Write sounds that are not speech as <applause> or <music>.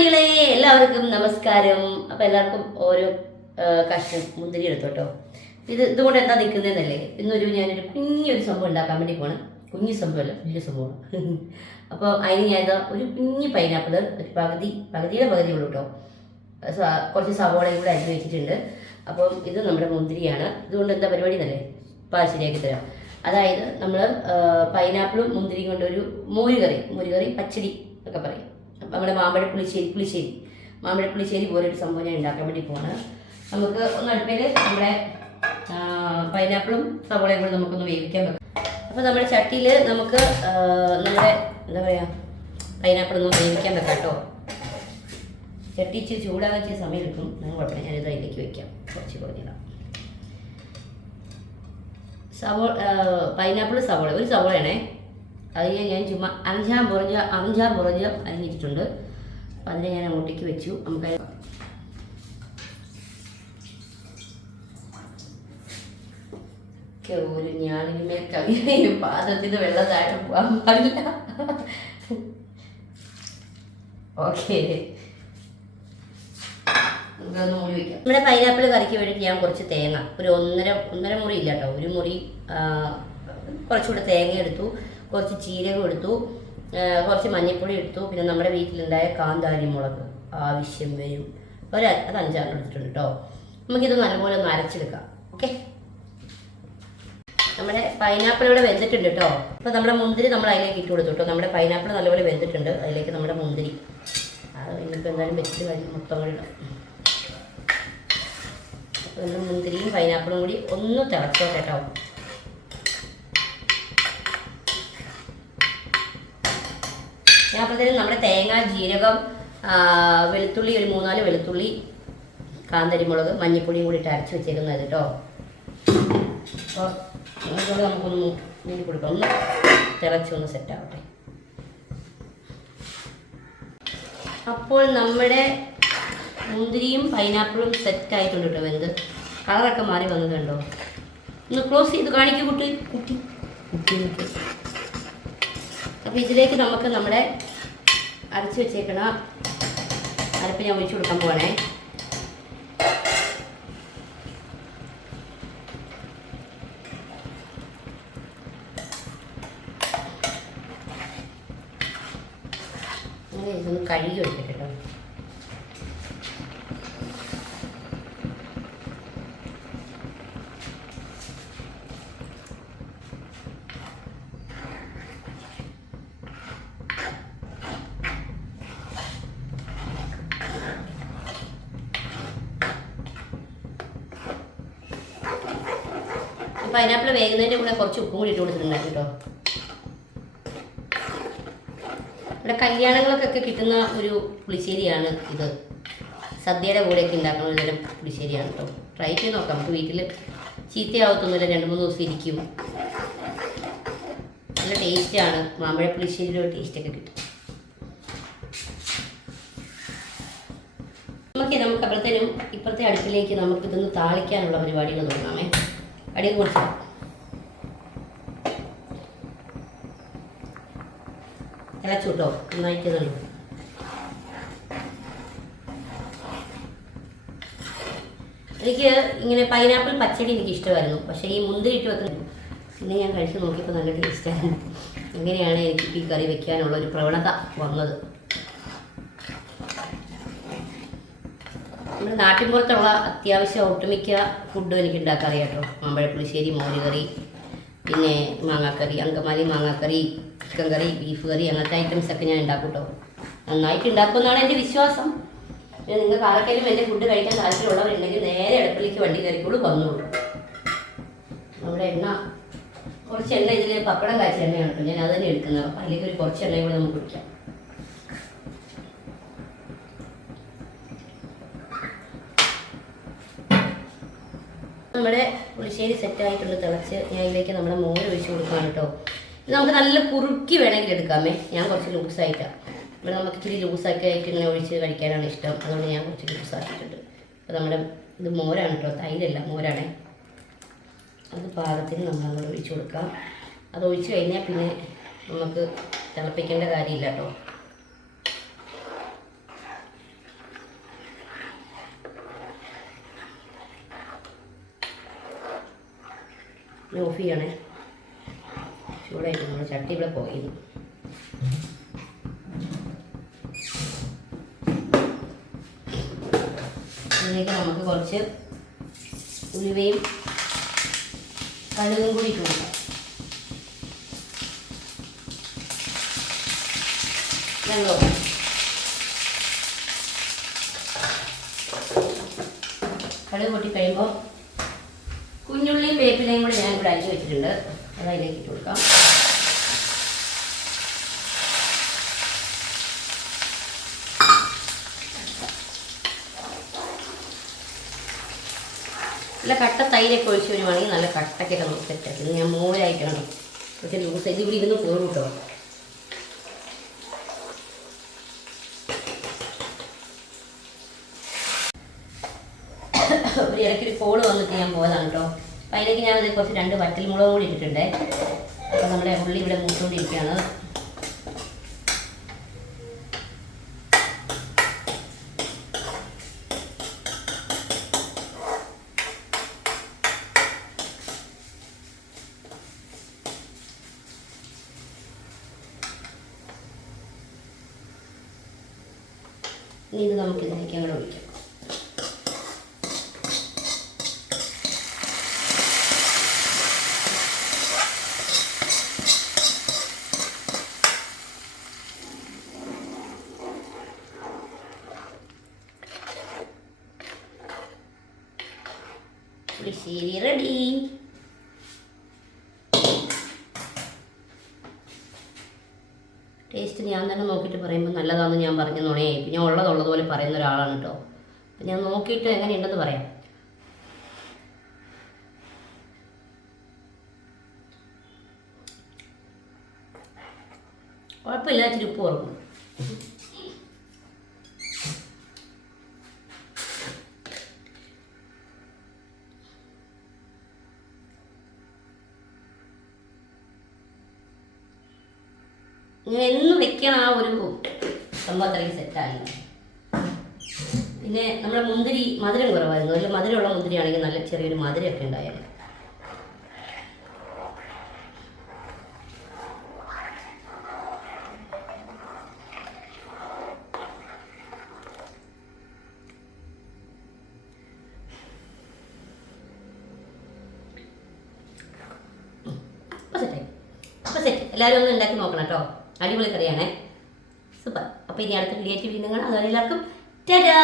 കുഞ്ഞുങ്ങളെ എല്ലാവർക്കും നമസ്കാരം. അപ്പം എല്ലാവർക്കും ഓരോ കഷ്ണം മുന്തിരി എടുത്തോട്ടോ ഇത് ഇതുകൊണ്ട് എന്താ നിൽക്കുന്നതെന്നല്ലേ ഇന്നൊരു ഞാനൊരു കുഞ്ഞൊരു സംഭവം ഉണ്ടാക്കാൻ വേണ്ടി പോകണം കുഞ്ഞു സംഭവമല്ല വലിയ സംഭവമാണ്. <laughs> അപ്പോൾ അതിന് ഞാൻ ഇതാ ഒരു കുഞ്ഞു പൈനാപ്പിൾ ഒരു പകുതി പകുതിയുടെ പകുതി ഉള്ളൂ കേട്ടോ. കുറച്ച് സവോളയും കൂടെ അരിഞ്ഞ് വെച്ചിട്ടുണ്ട്. അപ്പം ഇത് നമ്മുടെ മുന്തിരിയാണ്. ഇതുകൊണ്ട് എന്താ പരിപാടി എന്നല്ലേ? അപ്പോൾ ശരിയാക്കി തരാം. അതായത് നമ്മൾ പൈനാപ്പിളും മുന്തിരിയും കൊണ്ടൊരു മോരുകറി മോരുകറി പച്ചടി ഒക്കെ പറയും. നമ്മുടെ മാമ്പഴ പുളിശ്ശേരി പുളിശ്ശേരി. മാമ്പഴ പുളിശ്ശേരി പോലെ ഒരു സംഭവം ഞാൻ ഉണ്ടാക്കാൻ വേണ്ടി പോവാണ്. നമുക്ക് ഒന്ന് അടുപ്പിൽ നമ്മുടെ പൈനാപ്പിളും സവോളയും കൂടി നമുക്കൊന്ന് വേവിക്കാൻ വെക്കാം. അപ്പോൾ നമ്മുടെ ചട്ടിയിൽ നമുക്ക് നമ്മുടെ എന്താ പറയുക പൈനാപ്പിൾ ഒന്ന് വേവിക്കാൻ വെക്കാം കേട്ടോ. ചട്ടി ഇച്ചിരി ചൂടാകാൻ ഇച്ചിരി സമയം എടുക്കും. ഞാൻ കുഴപ്പമില്ല ഞാനിത് അതിലേക്ക് വെക്കാം. കുറച്ച് കുറഞ്ഞിടാം. സവോള പൈനാപ്പിൾ സവോള ഒരു സവോളയാണേ. അത് ഞാൻ ചുമ്മാ അഞ്ചാം പുറഞ്ഞ് അഞ്ചാം പുറഞ്ഞ് അരിഞ്ഞിട്ടുണ്ട് അപ്പം അതിനെ ഞാൻ അങ്ങോട്ടേക്ക് വെച്ചു. നമുക്ക് ഒരു ഞാനിനിമേ കവിയും പാദത്തിന് വെള്ളം പോകാൻ പാടില്ല. ഓക്കെ. നമ്മുടെ പൈനാപ്പിൾ കറിക്ക് വേണ്ടിയിട്ട് ഞാൻ കുറച്ച് തേങ്ങ ഒരു ഒന്നര ഒന്നര മുറി ഇല്ല കേട്ടോ. ഒരു മുറി കുറച്ചുകൂടെ തേങ്ങ എടുത്തു. കുറച്ച് ജീരകം എടുത്തു കുറച്ച് മഞ്ഞൾപ്പൊടി എടുത്തു പിന്നെ നമ്മുടെ വീട്ടിലുണ്ടായ കാന്താരി മുളക് ആവശ്യം വരും. ഒരു അത് അഞ്ചാറ് എടുത്തിട്ടുണ്ട് കേട്ടോ നമുക്കിത് നല്ലപോലെ ഒന്ന് അരച്ചെടുക്കാം. ഓക്കെ? നമ്മുടെ പൈനാപ്പിൾ ഇവിടെ വെന്തിട്ടുണ്ട് കേട്ടോ അപ്പോൾ നമ്മുടെ മുന്തിരി നമ്മൾ അതിലേക്ക് ഇട്ട് കൊടുത്തു കേട്ടോ നമ്മുടെ പൈനാപ്പിൾ നല്ലപോലെ വെന്തിട്ടുണ്ട്. അതിലേക്ക് നമ്മുടെ മുന്തിരി. അത് ഇനിയിപ്പോൾ എന്തായാലും വെച്ചിട്ട് കഴിഞ്ഞ് മൊത്തം കൂടി ഇടാം. അപ്പോൾ നമ്മുടെ മുന്തിരിയും പൈനാപ്പിളും കൂടി ഒന്ന് തിളച്ചോട്ടെ കേട്ടോ ഞാൻ അപ്പോഴത്തേനും നമ്മുടെ തേങ്ങ ജീരകം വെളുത്തുള്ളി ഒരു മൂന്നാൽ വെളുത്തുള്ളി കാന്തരിമുളക് മഞ്ഞൾപ്പൊടിയും കൂടി ഇട്ട് അരച്ച് വെച്ചേക്കുന്നത് കേട്ടോ. അപ്പോൾ അതുകൊണ്ട് നമുക്കൊന്ന് മൂടി കൊടുക്കാം. ഒന്ന് തിളച്ചൊന്ന് സെറ്റാവട്ടെ അപ്പോൾ നമ്മുടെ മുന്തിരിയും പൈനാപ്പിളും സെറ്റ് ആയിട്ടുണ്ട് കേട്ടോ വെന്ത്. കളറൊക്കെ മാറി വന്നതുണ്ടോ ഒന്ന് ക്ലോസ് ചെയ്ത് കാണിക്കൂ കുട്ടി കുട്ടി. കുട്ടി. കുട്ടി. അപ്പോൾ ഇതിലേക്ക് നമുക്ക് നമ്മുടെ അരച്ച് വെച്ചേക്കണ അരപ്പ് ഞാൻ ഒഴിച്ചു കൊടുക്കാൻ പോകണേ ഇതൊന്ന് കഴുകി വെക്കട്ടെ പൈനാപ്പിൾ വേകുന്നതിന്റെ കൂടെ കുറച്ച് ഉപ്പും കൂടി ഇട്ട് കൊടുത്തിട്ടുണ്ടായിരുന്നു കേട്ടോ. ഇവിടെ കല്യാണങ്ങൾക്കൊക്കെ കിട്ടുന്ന ഒരു പുളിശ്ശേരിയാണ് ഇത്. സദ്യയുടെ കൂടെയൊക്കെ ഉണ്ടാക്കുന്ന ഒരു തരം പുളിശ്ശേരിയാണ് കേട്ടോ. ട്രൈ ചെയ്ത് നോക്കാം. നമുക്ക് വീട്ടിൽ ചീത്തയാവത്തൊന്നുമില്ല. രണ്ട് മൂന്ന് ദിവസം ഇരിക്കും. നല്ല ടേസ്റ്റാണ് മാമ്പഴ പുളിശ്ശേരിയുടെ ടേസ്റ്റൊക്കെ കിട്ടും. നമുക്ക് നമുക്ക് അപ്പോഴത്തേനും ഇപ്പുറത്തെ അടുപ്പിലേക്ക് നമുക്കിതൊന്ന് താളിക്കാനുള്ള പരിപാടികൾ തുടങ്ങാമേ. അടിയിൽ കുറിച്ച് തിളച്ചുട്ടോ നന്നായിട്ട് എനിക്ക് ഇങ്ങനെ പൈനാപ്പിൾ പച്ചടി എനിക്ക് ഇഷ്ടമായിരുന്നു. പക്ഷേ ഈ മുന്തിരി ഇട്ട് വെക്കുന്നത് ഇന്ന് ഞാൻ കഴിച്ച് നോക്കിയപ്പോൾ നല്ല ടേസ്റ്റായിരുന്നു ഇങ്ങനെയാണ് എനിക്ക് ഈ കറി വെക്കാനുള്ള ഒരു പ്രവണത വന്നത്. നമ്മുടെ നാട്ടിൻപുറത്തുള്ള അത്യാവശ്യം ഒട്ടുമിക്ക ഫുഡ് എനിക്ക് ഉണ്ടാക്കാൻ അറിയാം കേട്ടോ. മാമ്പഴപ്പുളിശ്ശേരി മോരുകറി പിന്നെ മാങ്ങാക്കറി അങ്കമാലി മാങ്ങാക്കറി ചിക്കൻ കറി ബീഫ് കറി അങ്ങനത്തെ ഐറ്റംസ് ഒക്കെ ഞാൻ ഉണ്ടാക്കും കേട്ടോ നന്നായിട്ട് ഉണ്ടാക്കുമെന്നാണ് എന്റെ വിശ്വാസം. നിങ്ങൾക്ക് ആർക്കെങ്കിലും എന്റെ ഫുഡ് കഴിക്കാൻ താല്പര്യമുള്ളവരുണ്ടെങ്കിൽ നേരെ അടുപ്പിലേക്ക് വണ്ടി കയറിക്കോളൂ വന്നോളൂ. നമ്മുടെ എണ്ണ കുറച്ച് എണ്ണ ഇതിൽ പപ്പടം കാച്ച എണ്ണയാണ് കേട്ടോ. ഞാൻ അത് തന്നെ എടുക്കുന്നത്. അപ്പം അതിലേക്ക് ഒരു കുറച്ച് എണ്ണയും കൂടെ നമുക്ക് കുടിക്കാം. നമ്മുടെ പുളിശ്ശേരി സെറ്റ് ആയിട്ടുള്ള തിളച്ച് ഞാൻ ഇതിലേക്ക് നമ്മുടെ മോര് ഒഴിച്ച് കൊടുക്കുകയാണ് കേട്ടോ. നമുക്ക് നല്ല കുറുക്കി വേണമെങ്കിൽ എടുക്കാമേ. ഞാൻ കുറച്ച് ലൂസായിട്ടാണ് ഇവിടെ നമുക്ക് ഇച്ചിരി ലൂസാക്കി ആയിട്ട് ഇങ്ങനെ ഒഴിച്ച് കഴിക്കാനാണ് ഇഷ്ടം. അതുകൊണ്ട് ഞാൻ കുറച്ച് ലൂസാക്കിയിട്ടുണ്ട്. അപ്പോൾ നമ്മുടെ ഇത് മോരാണ് കേട്ടോ. തൈരല്ല മോരാണേ. അത് പാകത്തിന് നമ്മൾ അങ്ങോട്ട് ഒഴിച്ച് കൊടുക്കാം. അത് ഒഴിച്ച് കഴിഞ്ഞാൽ പിന്നെ നമുക്ക് തിളപ്പിക്കേണ്ട കാര്യമില്ല കേട്ടോ. ഇനി ഓഫ് ചെയ്യണേ. ചൂടായിട്ട് നമ്മൾ ചട്ടി ഇവിടെ പോയി. ഇതിലേക്ക് നമുക്ക് കുറച്ച് ഉലുവയും കടുകും കൂടി ഇട്ട് കൊടുക്കാം. കടുക് പൊട്ടി കഴിയുമ്പോൾ വെച്ചിട്ടുണ്ട്. അത് അതിലേക്ക് ഇട്ട് കൊടുക്കാം. നല്ല കട്ട തൈരൊക്കെ ഒഴിച്ച് വരുവാണെങ്കിൽ നല്ല കട്ടക്കൊക്കെ നമുക്ക് സെറ്റാക്കി. ഞാൻ മൂളായിട്ടാണ് പക്ഷെ ലൂസ് ഇത് ഇവിടെ ഇരുന്ന് കയറും കേട്ടോ. ഒരു ഇടയ്ക്കൊരു കോൾ വന്നിട്ട് ഞാൻ പോയതാണ് കേട്ടോ. അപ്പം അതിലേക്ക് ഞാനത് കുറച്ച് രണ്ട് വറ്റൽമുളക് കൂടി ഇട്ടിട്ടുണ്ട്. അപ്പോൾ നമ്മുടെ ഉള്ളി ഇവിടെ മൂത്തുകൊണ്ടിരിക്കുകയാണ് ഇനി ഇത് നമുക്ക് ഇതിലേക്ക് അങ്ങോട്ട് ഒഴിക്കാം. പുളിശ്ശേരി റെഡി ടേസ്റ്റ് ഞാൻ തന്നെ നോക്കിയിട്ട് പറയുമ്പോൾ നല്ലതാണെന്ന് ഞാൻ പറഞ്ഞു നോണേ. ഇപ്പം ഞാൻ ഉള്ളതുള്ളതുപോലെ പറയുന്ന ഒരാളാണ് കേട്ടോ അപ്പം ഞാൻ നോക്കിയിട്ട് എങ്ങനെയുണ്ടെന്ന് പറയാം. കുഴപ്പമില്ല ഇച്ചിരി ഉപ്പ് കുറക്കും. ഇങ്ങനെ എന്ന് വെക്കണ ആ ഒരു സംഭവം അത്രയും സെറ്റായി പിന്നെ നമ്മുടെ മുന്തിരി മധുരം കുറവായിരുന്നു. നല്ല മധുരമുള്ള മുന്തിരി ആണെങ്കിൽ നല്ല ചെറിയൊരു മധുരമൊക്കെ ഉണ്ടായാലും എല്ലാവരും ഒന്ന് ഉണ്ടാക്കി നോക്കണം കേട്ടോ. അടിപൊളി കറിയാണേ. സൂപ്പർ. അപ്പോൾ ഇനി അടുത്ത ക്രിയേറ്റീവ് വീണ്ടും കാണാം എല്ലാവർക്കും ടാറ്റാ!